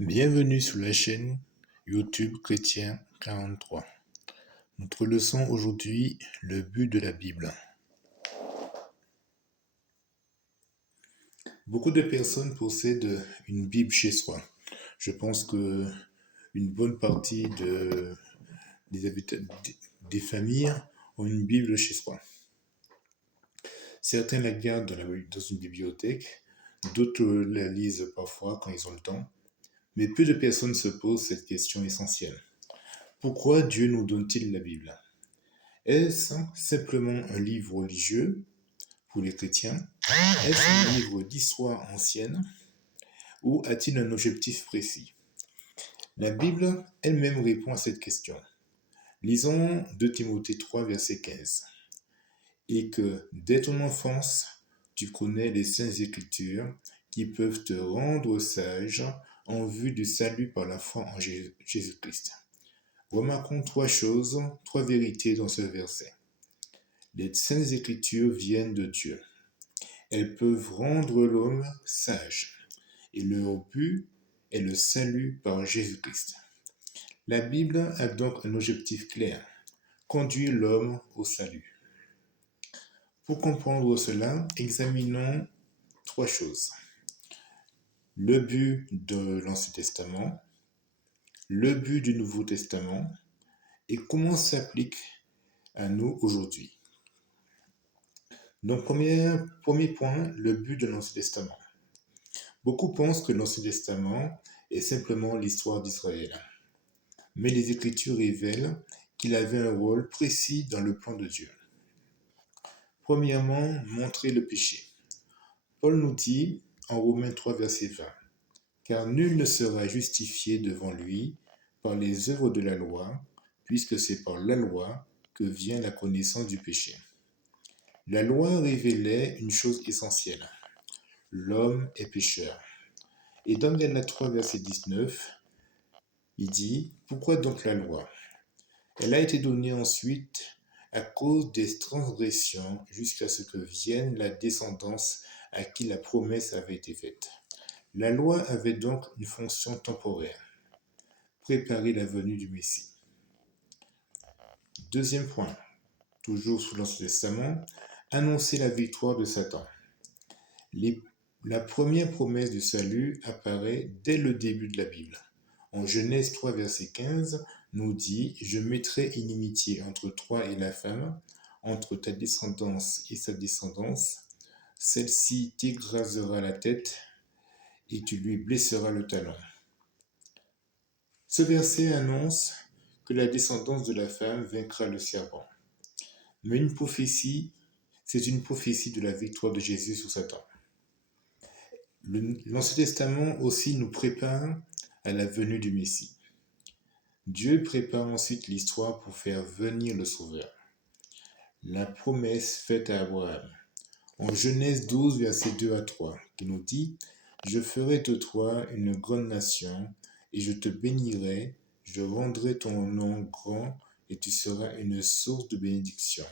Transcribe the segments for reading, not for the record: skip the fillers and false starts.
Bienvenue sur la chaîne YouTube Chrétien 43. Notre leçon aujourd'hui, le but de la Bible. Beaucoup de personnes possèdent une Bible chez soi. Je pense que une bonne partie des habitants des familles ont une Bible chez soi. Certains la gardent dans une bibliothèque, d'autres la lisent parfois quand ils ont le temps. Mais peu de personnes se posent cette question essentielle. Pourquoi Dieu nous donne-t-il la Bible? Est-ce simplement un livre religieux pour les chrétiens? Est-ce un livre d'histoire ancienne? Ou a-t-il un objectif précis? La Bible elle-même répond à cette question. Lisons 2 Timothée 3, verset 15. Et que dès ton enfance, tu connais les saintes écritures qui peuvent te rendre sage en vue du salut par la foi en Jésus-Christ. Remarquons 3 choses, 3 vérités dans ce verset. Les saintes écritures viennent de Dieu. Elles peuvent rendre l'homme sage. Et leur but est le salut par Jésus-Christ. La Bible a donc un objectif clair, conduire l'homme au salut. Pour comprendre cela, examinons 3 choses. Le but de l'Ancien Testament, le but du Nouveau Testament et comment ça s'applique à nous aujourd'hui. Donc, premier point, le but de l'Ancien Testament. Beaucoup pensent que l'Ancien Testament est simplement l'histoire d'Israël. Mais les Écritures révèlent qu'il avait un rôle précis dans le plan de Dieu. Premièrement, montrer le péché. Paul nous dit en Romains 3, verset 20, « Car nul ne sera justifié devant lui par les œuvres de la loi, puisque c'est par la loi que vient la connaissance du péché. » La loi révélait une chose essentielle. L'homme est pécheur. Et dans Galates 3, verset 19, il dit, « Pourquoi donc la loi? Elle a été donnée ensuite à cause des transgressions jusqu'à ce que vienne la descendance à qui la promesse avait été faite. » La loi avait donc une fonction temporaire, préparer la venue du Messie. Deuxième point, toujours sous l'Ancien Testament, annoncer la victoire de Satan. La première promesse du salut apparaît dès le début de la Bible. En Genèse 3, verset 15, nous dit « Je mettrai inimitié entre toi et la femme, entre ta descendance et sa descendance. Celle-ci t'écrasera la tête et tu lui blesseras le talon. » Ce verset annonce que la descendance de la femme vaincra le serpent. Mais c'est une prophétie de la victoire de Jésus sur Satan. L'Ancien Testament aussi nous prépare à la venue du Messie. Dieu prépare ensuite l'histoire pour faire venir le Sauveur. La promesse faite à Abraham. En Genèse 12, versets 2 à 3, qui nous dit « Je ferai de toi une grande nation, et je te bénirai, je rendrai ton nom grand, et tu seras une source de bénédiction.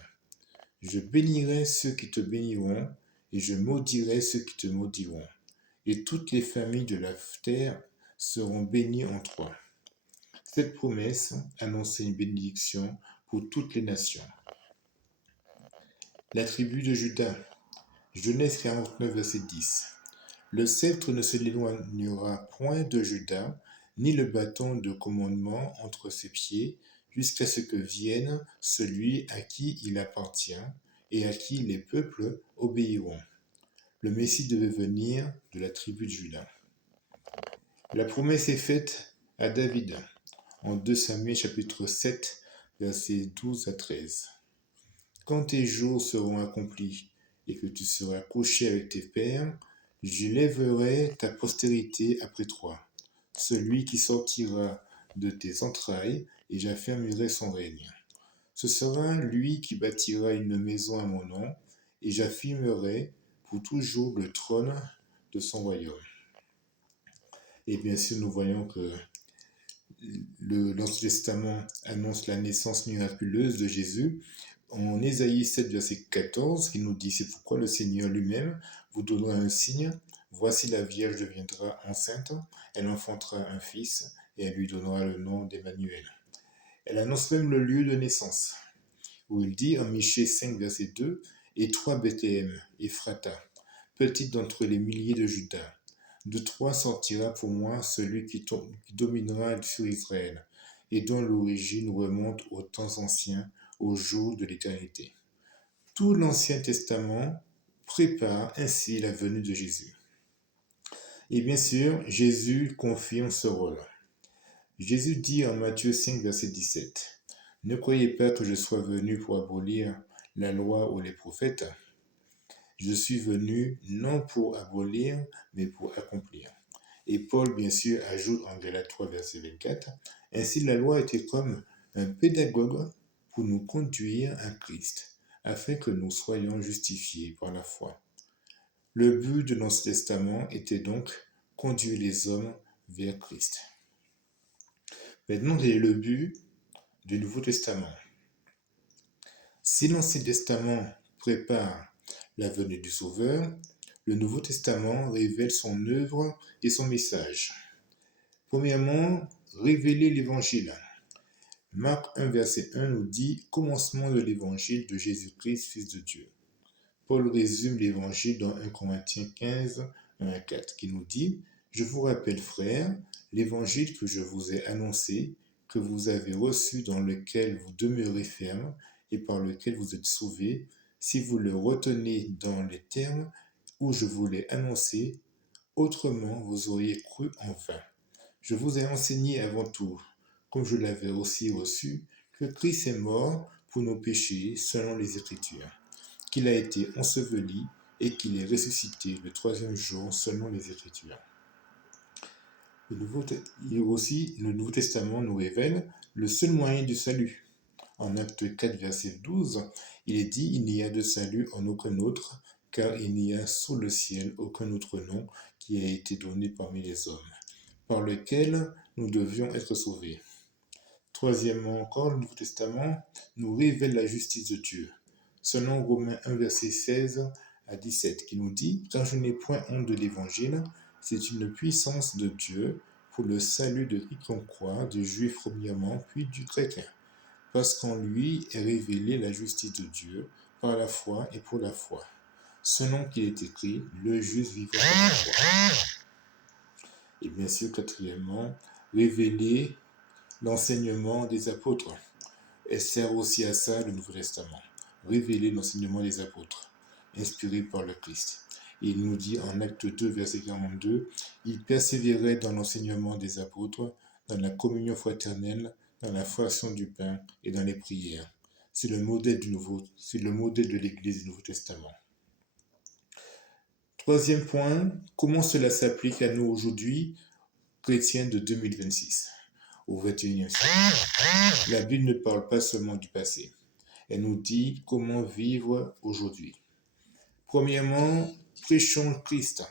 Je bénirai ceux qui te béniront, et je maudirai ceux qui te maudiront. Et toutes les familles de la terre seront bénies en toi. » Cette promesse annonçait une bénédiction pour toutes les nations. La tribu de Juda, Genèse 49, verset 10. Le sceptre ne s'éloignera point de Juda, ni le bâton de commandement entre ses pieds, jusqu'à ce que vienne celui à qui il appartient et à qui les peuples obéiront. Le Messie devait venir de la tribu de Juda. La promesse est faite à David en 2 Samuel chapitre 7, versets 12 à 13. « Quand tes jours seront accomplis et que tu seras couché avec tes pères, j'élèverai ta postérité après toi, celui qui sortira de tes entrailles, et j'affermirai son règne. Ce sera lui qui bâtira une maison à mon nom, et j'affirmerai pour toujours le trône de son royaume. » Et bien sûr, nous voyons que l'Ancien Testament annonce la naissance miraculeuse de Jésus. En Ésaïe 7, verset 14, il nous dit « C'est pourquoi le Seigneur lui-même vous donnera un signe. Voici la Vierge deviendra enceinte, elle enfantera un fils, et elle lui donnera le nom d'Emmanuel. Elle annonce même le lieu de naissance, où il dit en Michée 5, verset 2, et toi, Bethléem, Ephrata, petite d'entre les milliers de Juda, de toi sortira pour moi celui qui dominera sur Israël, et dont l'origine remonte aux temps anciens, au jour de l'éternité. Tout l'Ancien Testament prépare ainsi la venue de Jésus. Et bien sûr, Jésus confirme ce rôle. Jésus dit en Matthieu 5, verset 17, « Ne croyez pas que je sois venu pour abolir la loi ou les prophètes. Je suis venu non pour abolir, mais pour accomplir. » Et Paul, bien sûr, ajoute en Galates 3, verset 24, « Ainsi la loi était comme un pédagogue pour nous conduire à Christ, afin que nous soyons justifiés par la foi. » Le but de l'Ancien Testament était donc conduire les hommes vers Christ. Maintenant, quel est le but du Nouveau Testament? Si l'Ancien Testament prépare la venue du Sauveur, le Nouveau Testament révèle son œuvre et son message. Premièrement, révéler l'Évangile. Marc 1, verset 1 nous dit « Commencement de l'Évangile de Jésus-Christ, Fils de Dieu ». Paul résume l'Évangile dans 1 Corinthiens 15, 1 à 4, qui nous dit « Je vous rappelle, frères, l'Évangile que je vous ai annoncé, que vous avez reçu, dans lequel vous demeurez ferme et par lequel vous êtes sauvés, si vous le retenez dans les termes où je vous l'ai annoncé, autrement vous auriez cru en vain. Je vous ai enseigné avant tout, comme je l'avais aussi reçu, que Christ est mort pour nos péchés selon les Écritures, qu'il a été enseveli et qu'il est ressuscité le troisième jour selon les Écritures. » Le Nouveau Testament nous révèle le seul moyen du salut. En Acte 4, verset 12, il est dit « Il n'y a de salut en aucun autre, car il n'y a sous le ciel aucun autre nom qui a été donné parmi les hommes, par lequel nous devions être sauvés. » Troisièmement encore, le Nouveau Testament nous révèle la justice de Dieu. Selon Romains 1, verset 16 à 17, qui nous dit « Car je n'ai point honte de l'Évangile, c'est une puissance de Dieu pour le salut de quiconque croit, du juif premièrement, puis du grec. Parce qu'en lui est révélée la justice de Dieu par la foi et pour la foi. Selon qu'il est écrit, le juste vivra par la foi. » Et bien sûr, quatrièmement, révéler l'enseignement des apôtres. Elle sert aussi à ça, le Nouveau Testament. Révéler l'enseignement des apôtres, inspiré par le Christ. Et il nous dit en Acte 2, verset 42, « Il persévérait dans l'enseignement des apôtres, dans la communion fraternelle, dans la fraction du pain et dans les prières. » C'est le modèle de l'Église du Nouveau Testament. Troisième point, comment cela s'applique à nous aujourd'hui, chrétiens de 2026, au XXIe siècle. La Bible ne parle pas seulement du passé. Elle nous dit comment vivre aujourd'hui. Premièrement, prêchons Christ.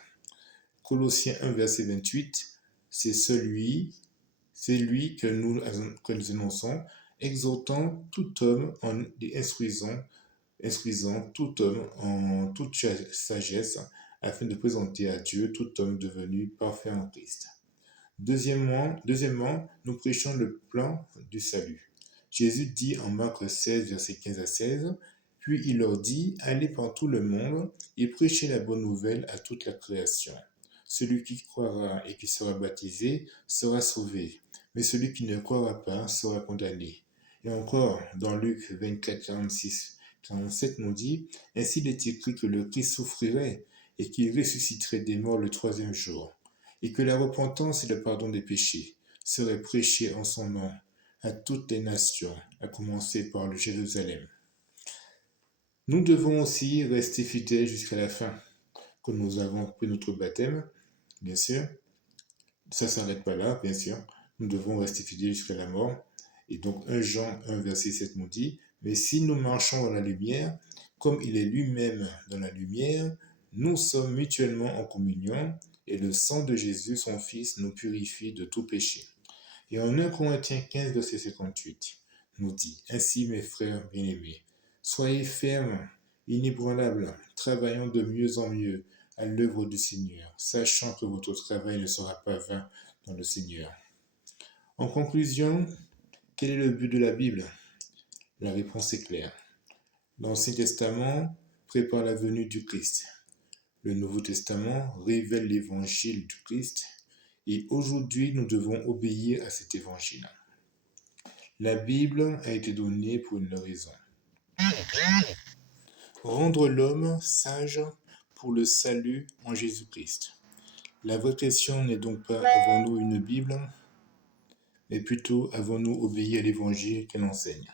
Colossiens 1, verset 28, c'est lui que nous annonçons, exhortant tout homme et instruisant tout homme en toute sagesse, afin de présenter à Dieu tout homme devenu parfait en Christ. Deuxièmement, nous prêchons le plan du salut. Jésus dit en Marc 16, verset 15 à 16, « Puis il leur dit, allez par tout le monde et prêchez la bonne nouvelle à toute la création. Celui qui croira et qui sera baptisé sera sauvé, mais celui qui ne croira pas sera condamné. » Et encore, dans Luc 24, 46, 47 nous dit, « Ainsi il est écrit que le Christ souffrirait et qu'il ressusciterait des morts le troisième jour, et que la repentance et le pardon des péchés seraient prêchés en son nom à toutes les nations, à commencer par le Jérusalem. » Nous devons aussi rester fidèles jusqu'à la fin. Quand nous avons pris notre baptême, bien sûr, ça ne s'arrête pas là, bien sûr. Nous devons rester fidèles jusqu'à la mort. Et donc 1 Jean 1, verset 7 nous dit, « Mais si nous marchons dans la lumière, comme il est lui-même dans la lumière, nous sommes mutuellement en communion, et le sang de Jésus, son Fils, nous purifie de tout péché. » Et en 1 Corinthiens 15, verset 58, nous dit, « Ainsi, mes frères bien-aimés, soyez fermes, inébranlables, travaillant de mieux en mieux, à l'œuvre du Seigneur, sachant que votre travail ne sera pas vain dans le Seigneur. En conclusion, quel est le but de la Bible? La réponse est claire. L'Ancien Testament prépare la venue du Christ. Le Nouveau Testament révèle l'évangile du Christ et aujourd'hui nous devons obéir à cet évangile. La Bible a été donnée pour une raison. Rendre l'homme sage pour le salut en Jésus-Christ. La vraie question n'est donc pas avons-nous une Bible, mais plutôt avons-nous obéi à l'évangile qu'elle enseigne.